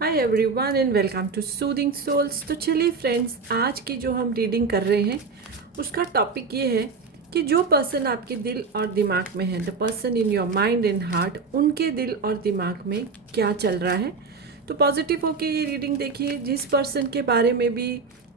Hi everyone and welcome to soothing souls. तो चलिए friends, आज की जो हम रीडिंग कर रहे हैं उसका टॉपिक ये है कि जो पर्सन आपके दिल और दिमाग में है, the person in your mind and heart, उनके दिल और दिमाग में क्या चल रहा है। तो पॉजिटिव होके ये रीडिंग देखिए। जिस पर्सन के बारे में भी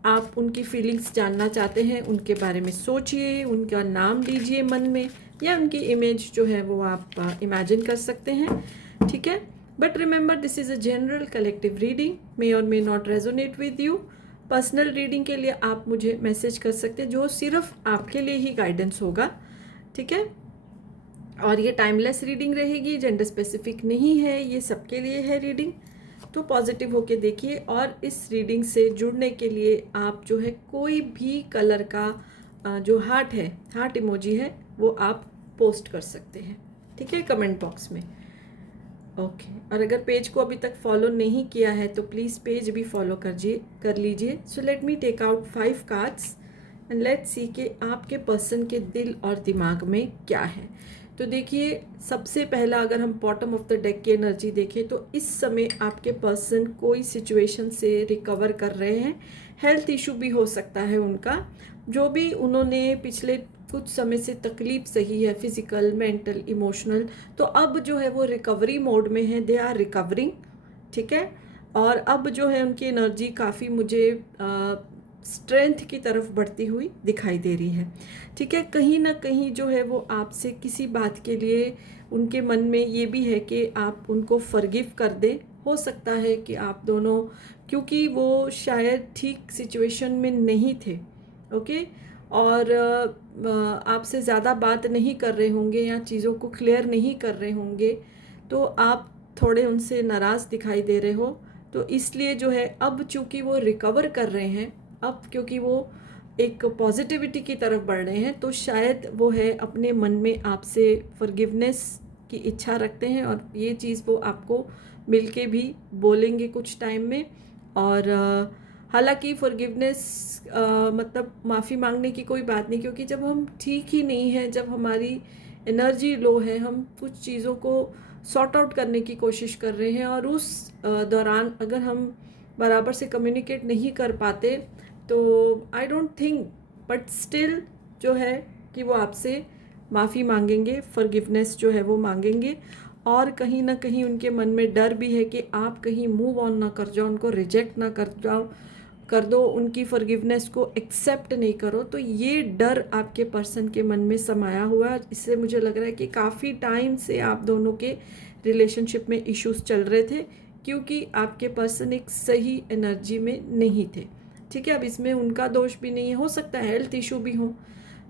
आप उनकी फीलिंग्स जानना चाहते हैं उनके बारे में सोचिए, उनका नाम लीजिए मन में, या उनकी इमेज जो है वो आप इमेजिन कर सकते हैं। ठीक है, but remember this is a general collective reading, may or may not resonate with you. Personal reading के लिए आप मुझे मैसेज कर सकते हैं, जो सिर्फ आपके लिए ही गाइडेंस होगा। ठीक है, और ये टाइमलेस रीडिंग रहेगी, जेंडर स्पेसिफिक नहीं है, ये सबके लिए है रीडिंग। तो पॉजिटिव होके देखिए, और इस रीडिंग से जुड़ने के लिए आप जो है कोई भी कलर का जो हार्ट है, हार्ट इमोजी है, वो आप पोस्ट कर सकते हैं। ठीक है, कमेंट बॉक्स में। ओके, और अगर पेज को अभी तक फॉलो नहीं किया है तो प्लीज़ पेज भी फॉलो कर लीजिए। So let me take out 5 cards and let's see कि आपके पर्सन के दिल और दिमाग में क्या है। तो देखिए, सबसे पहला अगर हम बॉटम ऑफ द डेक की एनर्जी देखें तो इस समय आपके पर्सन कोई सिचुएशन से रिकवर कर रहे हैं। हेल्थ इशू भी हो सकता है उनका, जो भी उन्होंने पिछले कुछ समय से तकलीफ सही है, फिजिकल, मेंटल, इमोशनल, तो अब जो है वो रिकवरी मोड में है, दे आर रिकवरिंग। ठीक है, और अब जो है उनकी एनर्जी काफ़ी मुझे स्ट्रेंथ की तरफ बढ़ती हुई दिखाई दे रही है। ठीक है, कहीं ना कहीं जो है वो आपसे किसी बात के लिए उनके मन में ये भी है कि आप उनको फॉरगिव कर दें। हो सकता है कि आप दोनों, क्योंकि वो शायद ठीक सिचुएशन में नहीं थे, ओके, और आपसे ज़्यादा बात नहीं कर रहे होंगे या चीज़ों को क्लियर नहीं कर रहे होंगे, तो आप थोड़े उनसे नाराज़ दिखाई दे रहे हो। तो इसलिए जो है अब चूँकि वो रिकवर कर रहे हैं, अब क्योंकि वो एक पॉजिटिविटी की तरफ बढ़ रहे हैं, तो शायद वो है अपने मन में आपसे फॉरगिवनेस की इच्छा रखते हैं, और ये चीज़ वो आपको मिलके भी बोलेंगे कुछ टाइम में। और हालांकि फॉरगिवनेस मतलब माफ़ी मांगने की कोई बात नहीं, क्योंकि जब हम ठीक ही नहीं हैं, जब हमारी एनर्जी लो है, हम कुछ चीज़ों को सॉर्ट आउट करने की कोशिश कर रहे हैं, और उस दौरान अगर हम बराबर से कम्युनिकेट नहीं कर पाते, तो I don't think, but still जो है कि वो आपसे माफ़ी मांगेंगे, फॉरगिवनेस जो है वो मांगेंगे। और कहीं ना कहीं उनके मन में डर भी है कि आप कहीं मूव ऑन ना कर जाओ, उनको रिजेक्ट ना कर दो, उनकी फॉरगिवनेस को एक्सेप्ट नहीं करो। तो ये डर आपके पर्सन के मन में समाया हुआ है। इससे मुझे लग रहा है कि काफ़ी टाइम से आप दोनों के रिलेशनशिप में इश्यूज चल रहे थे, क्योंकि आपके पर्सन एक सही एनर्जी में नहीं थे। ठीक है, अब इसमें उनका दोष भी नहीं है, हो सकता है हेल्थ इशू भी हो।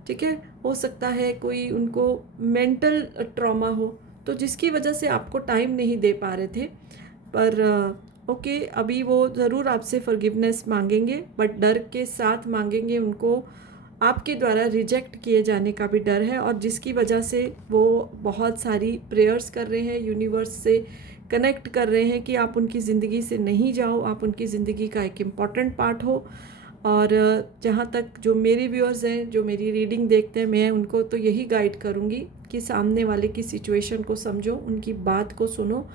ठीक है, हो सकता है कोई उनको मेंटल ट्रॉमा हो, तो जिसकी वजह से आपको टाइम नहीं दे पा रहे थे। पर ओके, अभी वो ज़रूर आपसे फॉरगिवनेस मांगेंगे, बट डर के साथ मांगेंगे। उनको आपके द्वारा रिजेक्ट किए जाने का भी डर है, और जिसकी वजह से वो बहुत सारी प्रेयर्स कर रहे हैं, यूनिवर्स से कनेक्ट कर रहे हैं कि आप उनकी ज़िंदगी से नहीं जाओ, आप उनकी ज़िंदगी का एक इम्पॉर्टेंट पार्ट हो। और जहाँ तक जो मेरे व्यूअर्स हैं, जो मेरी रीडिंग देखते हैं, मैं उनको तो यही गाइड करूँगी कि सामने वाले की सिचुएशन को समझो, उनकी बात को सुनो,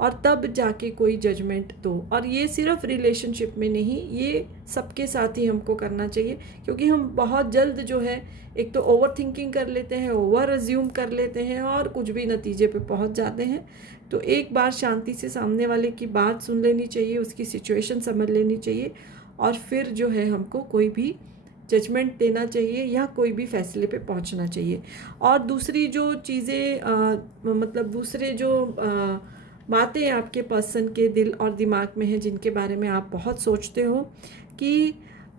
और तब जाके कोई जजमेंट दो। और ये सिर्फ रिलेशनशिप में नहीं, ये सबके साथ ही हमको करना चाहिए, क्योंकि हम बहुत जल्द जो है एक तो ओवर थिंकिंग कर लेते हैं, ओवर अज्यूम कर लेते हैं, और कुछ भी नतीजे पे पहुंच जाते हैं। तो एक बार शांति से सामने वाले की बात सुन लेनी चाहिए, उसकी सिचुएशन समझ लेनी चाहिए, और फिर जो है हमको कोई भी जजमेंट देना चाहिए या कोई भी फैसले पे पहुंचना चाहिए। और दूसरी जो चीज़ें मतलब दूसरे जो बातें आपके पर्सन के दिल और दिमाग में हैं, जिनके बारे में आप बहुत सोचते हो कि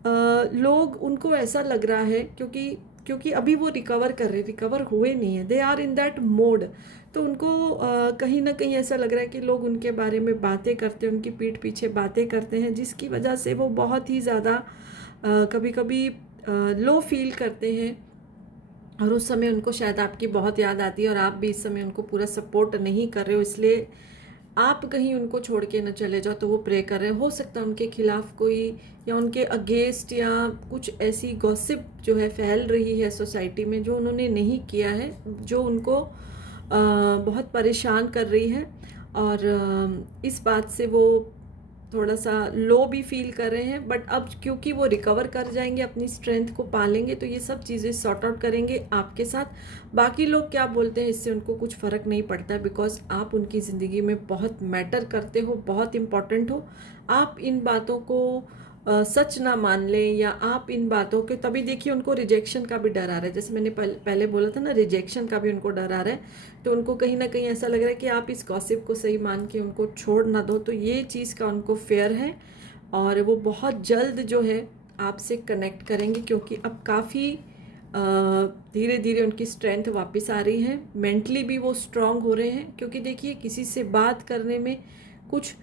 लोग, उनको ऐसा लग रहा है, क्योंकि अभी वो रिकवर हुए नहीं है, they are in that mode. तो उनको कहीं ना कहीं ऐसा लग रहा है कि लोग उनके बारे में बातें करते हैं, उनकी पीठ पीछे बातें करते हैं, जिसकी वजह से वो बहुत ही ज़्यादा कभी कभी लो फील करते हैं, और उस समय उनको शायद आपकी बहुत याद आती है, और आप भी इस समय उनको पूरा सपोर्ट नहीं कर रहे हो, इसलिए आप कहीं उनको छोड़ के न चले जाओ, तो वो प्रे कर रहे हैं। हो सकता है उनके खिलाफ कोई, या उनके अगेंस्ट, या कुछ ऐसी गॉसिप जो है फैल रही है सोसाइटी में, जो उन्होंने नहीं किया है, जो उनको बहुत परेशान कर रही है। और इस बात से वो थोड़ा सा लो भी फील कर रहे हैं, बट अब क्योंकि वो रिकवर कर जाएंगे, अपनी स्ट्रेंथ को पालेंगे, तो ये सब चीज़ें सॉर्ट आउट करेंगे आपके साथ। बाकी लोग क्या बोलते हैं इससे उनको कुछ फ़र्क नहीं पड़ता, बिकॉज आप उनकी ज़िंदगी में बहुत मैटर करते हो, बहुत इम्पॉर्टेंट हो। आप इन बातों को सच ना मान लें, या आप इन बातों के, तभी देखिए उनको रिजेक्शन का भी डर आ रहा है। जैसे मैंने पहले बोला था ना, रिजेक्शन का भी उनको डर आ रहा है। तो उनको कहीं ना कहीं ऐसा लग रहा है कि आप इस गॉसिप को सही मान के उनको छोड़ ना दो, तो ये चीज़ का उनको फेयर है। और वो बहुत जल्द जो है आपसे कनेक्ट करेंगे, क्योंकि अब काफ़ी धीरे धीरे उनकी स्ट्रेंथ वापस आ रही है। मेंटली भी वो स्ट्रांग हो रहे हैं, क्योंकि देखिए किसी से बात करने में कुछ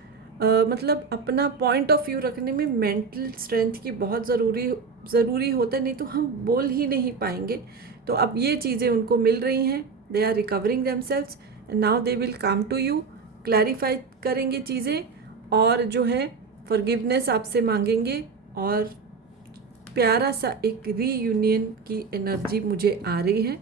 मतलब अपना पॉइंट ऑफ व्यू रखने में मेंटल स्ट्रेंथ की बहुत ज़रूरी होता है, नहीं तो हम बोल ही नहीं पाएंगे। तो अब ये चीज़ें उनको मिल रही हैं, they are recovering themselves and now they will come to you, clarify करेंगे चीज़ें, और जो है फॉरगिवनेस आपसे मांगेंगे। और प्यारा सा एक रीयूनियन की एनर्जी मुझे आ रही है।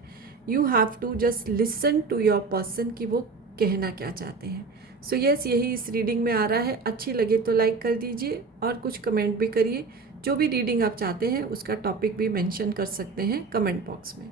You have to just listen to your person कि वो कहना क्या चाहते हैं। सो यस, यही इस रीडिंग में आ रहा है। अच्छी लगे तो लाइक कर दीजिए और कुछ कमेंट भी करिए। जो भी रीडिंग आप चाहते हैं उसका टॉपिक भी मेंशन कर सकते हैं कमेंट बॉक्स में।